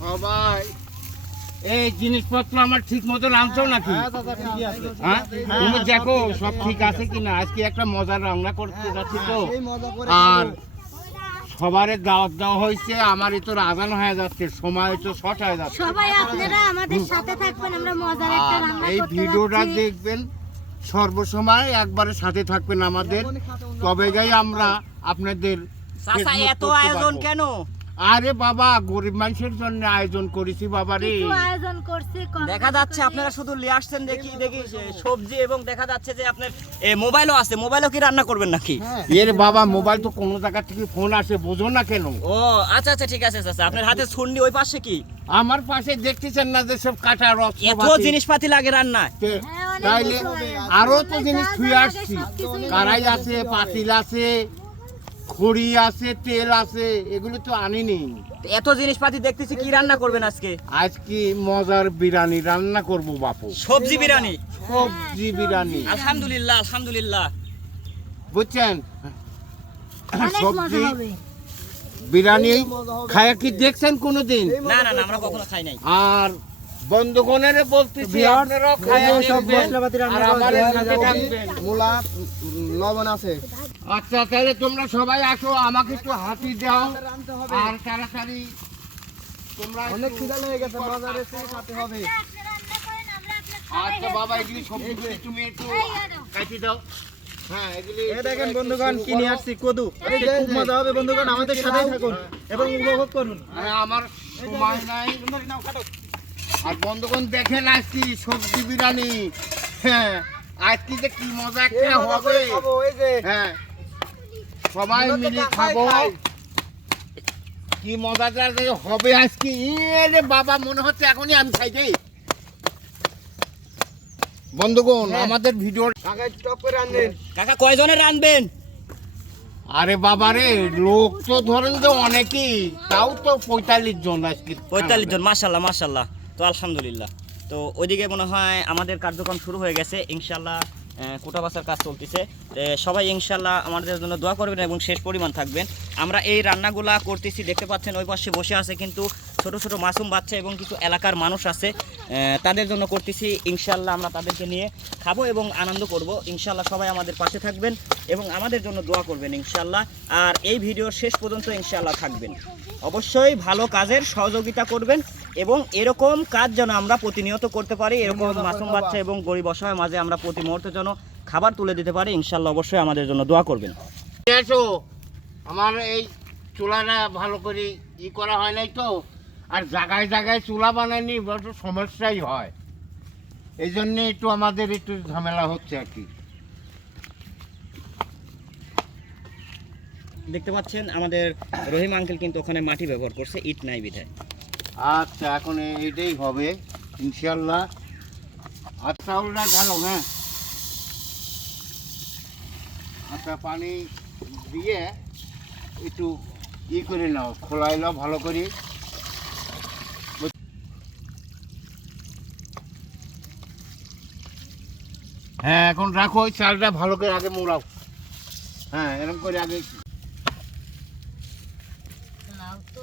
সবাই। এই জিনিসপত্র আমার ঠিক মতো আনছো নাকি? হ্যাঁ দাদা ঠিকই আছে। হ্যাঁ? তুমি দেখো সব ঠিক আছে কিনা? আজকে একটা মজার রান্না করতে যাচ্ছি তো। আর সবারে দাওয়াত দেওয়া হয়েছে আমার তো আজান হয়ে যাচ্ছে সময় তো শর্ট হয়ে যাচ্ছে। সবাই আপনারা আমাদের সাথে থাকবেন আমরা মজার একটা রান্না এই ভিডিওটা দেখবেন সর্বসময় একবারে সাথে থাকবেন আমাদের। তবে যাই আমরা আপনাদের এত আয়োজন কেন? আরে বাবা গরিব মানুষের জন্য আয়োজন করেছি বাবা রে। আয়োজন করছি দেখা যাচ্ছে আপনারা শুধু নিয়ে আসছেন দেখি দেখি সবজি এবং দেখা যাচ্ছে যে আপনার এ, মোবাইলও আছে মোবাইলও কি রান্না করবেন নাকি? এর বাবা মোবাইল তো কোনো জায়গা থেকে ফোন আসে বোঝো না কেন? ও আচ্ছা আচ্ছা ঠিক আছে চাচা আপনার হাতে ছুন্ডি ওই পাশে কি? আমার পাশে দেখতেছেন না যে সব কাটা রস এত জিনিসপাতি লাগে রান্না হ্যাঁ, তাইলে আরও তো জিনিস ছুঁয়ে আসছি। কারাই আছে পাতিল আছে খড়ি আছে তেল আছে এগুলো তো আনিনি। এত জিনিসপাতি দেখতেছি কি রান্না করবেন আজকে? আজকে মজার বিরিয়ানি রান্না করব বাপু। সবজি বিরিয়ানি? সবজি বিরিয়ানি। আলহামদুলিল্লাহ আলহামদুলিল্লাহ। বুঝছেন? সবজি হবে। বিরিয়ানি খায়া কি দেখছেন কোনোদিন? না না না আমরা কখনো খাই নাই। আর বন্ধুগণের বলতেছি আপনারাও খায়া সব মশলাপাতি রান্না আর করা আমাদের না, সাথে যেমন থাকবেন। মূলা লবণ আছে। আচ্ছা তাহলে তোমরা সবাই আসো আমাকে একটু হাতি দাও। আর তাড়াতাড়ি তোমরা অনেক খিদা লেগে গেছে বাজারে খাতে হবে। আচ্ছা বাবা এগুলি সবজিগুলি তুমি একটু। কাটি দাও। হ্যাঁ দেখেন বন্ধুগণ কি নিয়ে আসছি কদু। খুব মজা হবে বন্ধুগণ আমাদের সাথেই থাকুন এবং উপভোগ করুন। আমার সময় নাই। আর বন্ধুগণ দেখেন আজকে সবজি বিরিয়ানি। হ্যাঁ আজকে যে কি মজা একটা হবে। হ্যাঁ। সবাই মিলে খাব। কি মজাটা হবে আজকে। এ বাবা মনে হচ্ছে এখনই আমি খাই যাই বন্ধুগণ হ্যাঁ। আমাদের ভিডিও আগে টপ করে আনলেন কাকা কয়জনের রানবেন আরে বাবা রে লোক তো ধরেন যে অনেকেই তাও তো পঁয়তাল্লিশ জন আজকে। পঁয়তাল্লিশ জন মাসাল্লাহ মাসাল্লাহ তো আলহামদুলিল্লাহ। তো ওইদিকে মনে হয় আমাদের কার্যক্রম শুরু হয়ে গেছে ইনশাল্লাহ কোটা বাসার কাজ চলতেছে। সবাই ইনশাল্লাহ আমাদের জন্য দোয়া করবেন এবং শেষ পরিমাণ থাকবেন। আমরা এই রান্নাগুলা করতেছি, দেখতে পাচ্ছেন ওই পাশে বসে আছে কিন্তু ছোট ছোট মাসুম বাচ্চা এবং কিছু এলাকার মানুষ আছে। তাদের জন্য করতেছি ইনশাল্লাহ আমরা তাদেরকে নিয়ে খাব এবং আনন্দ করব। ইনশাল্লাহ সবাই আমাদের পাশে থাকবেন এবং আমাদের জন্য দোয়া করবেন ইনশাল্লাহ আর এই ভিডিওর শেষ পর্যন্ত ইনশাল্লাহ থাকবেন। অবশ্যই ভালো কাজের সহযোগিতা করবেন। এবং এরকম কাজ যেন আমরা প্রতিনিয়ত করতে পারি এরকম মাসুম বাচ্চা এবং গরিব অসহায় মাঝে আমরা প্রতি মুহূর্তে যেন খাবার তুলে দিতে পারি ইনশাল্লাহ অবশ্যই আমাদের জন্য দোয়া করবেন। এসো আমার এই চুলাটা ভালো করে ই করা হয় নাই তো আর জায়গায় জায়গায় চুলা বানায়নি একটু সমস্যাই হয়। এই জন্যে একটু আমাদের একটু ঝামেলা হচ্ছে আর কি। দেখতে পাচ্ছেন আমাদের রহিম আঙ্কেল কিন্তু ওখানে মাটি ব্যবহার করছে ইট নাই বিধায়। আচ্ছা এখন এটাই হবে ইনশাল্লাহ আর চাউলটা ঢালো হ্যাঁ। আচ্ছা পানি দিয়ে একটু ই করে নাও খোলাই নাও ভালো করে। হ্যাঁ এখন রাখো ওই চালটা ভালো করে আগে মোড়াও। হ্যাঁ এরকম করে আগে লাউ তো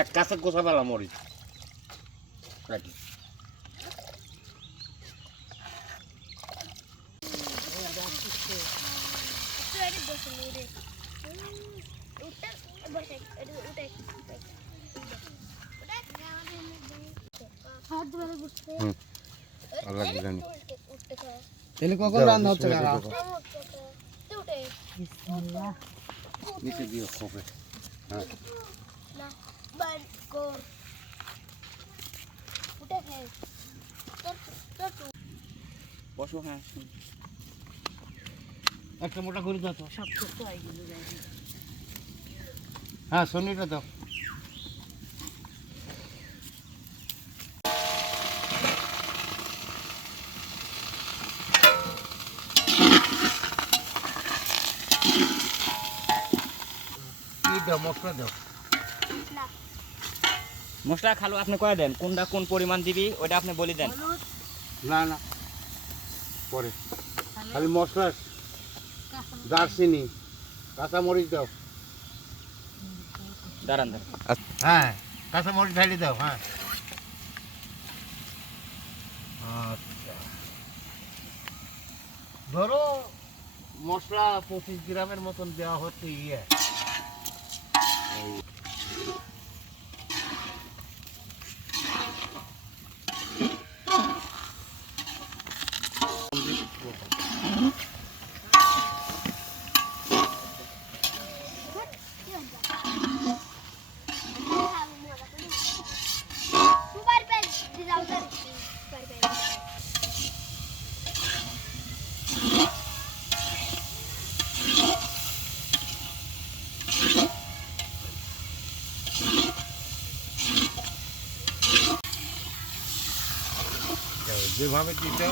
এক কাছে গোছা পেলাম মরিচ। রাখি। হাত ধরে বসতে আল্লাহ জানি। তাহলে কখন রান্না হচ্ছে কাকা? নিচে দিও খোপে হ্যাঁ। বসো হ্যাঁ একটা মোটা করে দাও তো। হয়। হ্যাঁ সোনিটা দাও। দাও মশলা দাও। মশলা খালো আপনি কয়ে দেন কোনটা কোন পরিমাণ দিবি ওটা আপনি বলে দেন। না না। পরে। খালি মশলা দারচিনি কাঁচামরিচ দাও। দাঁড়ান দাঁড়ান। হ্যাঁ কাঁচামরিচ ঢালি দাও হ্যাঁ। আচ্ছা। ধরো মশলা পঁচিশ গ্রামের মতন দেওয়া হচ্ছে ইয়ে। Bye. যেভাবে দিতে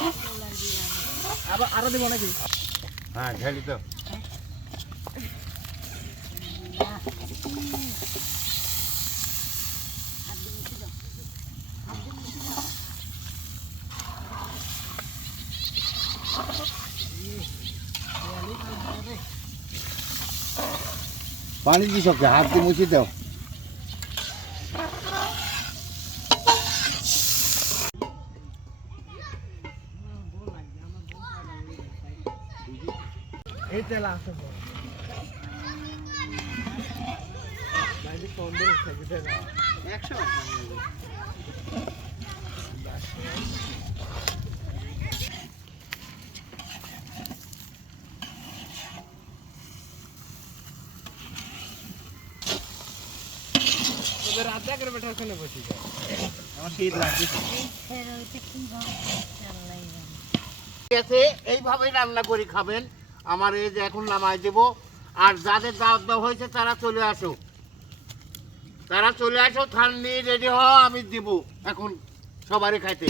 আবার আরও দেবো নাকি? হ্যাঁ ঢালি দাও পানি দিছ হাত দিয়ে মুছি দাও। এই তেল আসে রাত করে ওখানে বসি আমার শীত লাগছে। এইভাবেই রান্না করে খাবেন। আমার এই যে এখন নামাই দেব। আর যাদের দাওয়াত দেওয়া হয়েছে তারা চলে আসো। তারা চলে আসো থান নিয়ে রেডি হও আমি দিব এখন সবারই খাইতে।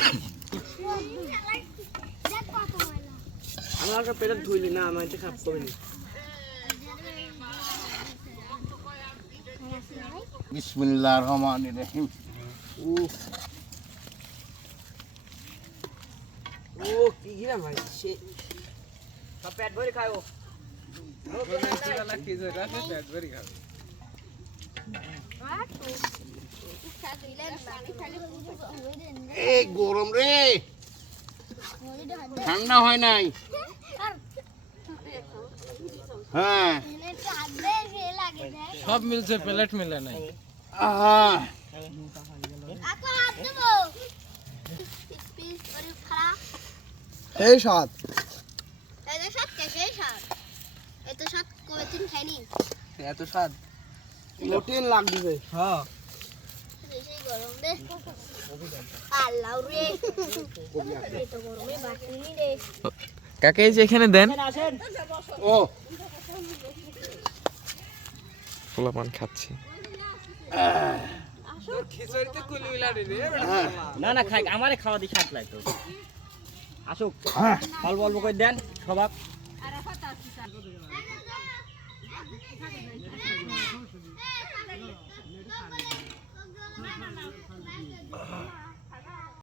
দেখ কত ময়লা আমার একটা পেটে ধুইলি না আমার খাপ করে নি বিসমিল্লাহ রহমান রহিম। ও ও কি গিরা ভাই সে পেট ভরে খাও এই গরম রে। ঠান্ডা হয় নাই। হ্যাঁ। সব মিলছে প্লেট মিলে নাই। এই স্বাদ এত সাত কবেদিন খাইনি? এত স্বাদ? মোটিন লাগ দিবে হ্যাঁ। বেশি গরম রে আল্লাহ রে। এত গরমে বাটিনি রে। কাকে যে এখানে দেন? ও। পোলাপান খাচ্ছি। হ্যাঁ। না না খাই। আমারে খাওয়া দিয়ে সাত লাগতো আসুক। অল্প অল্প করে দেন। সবাক। না না না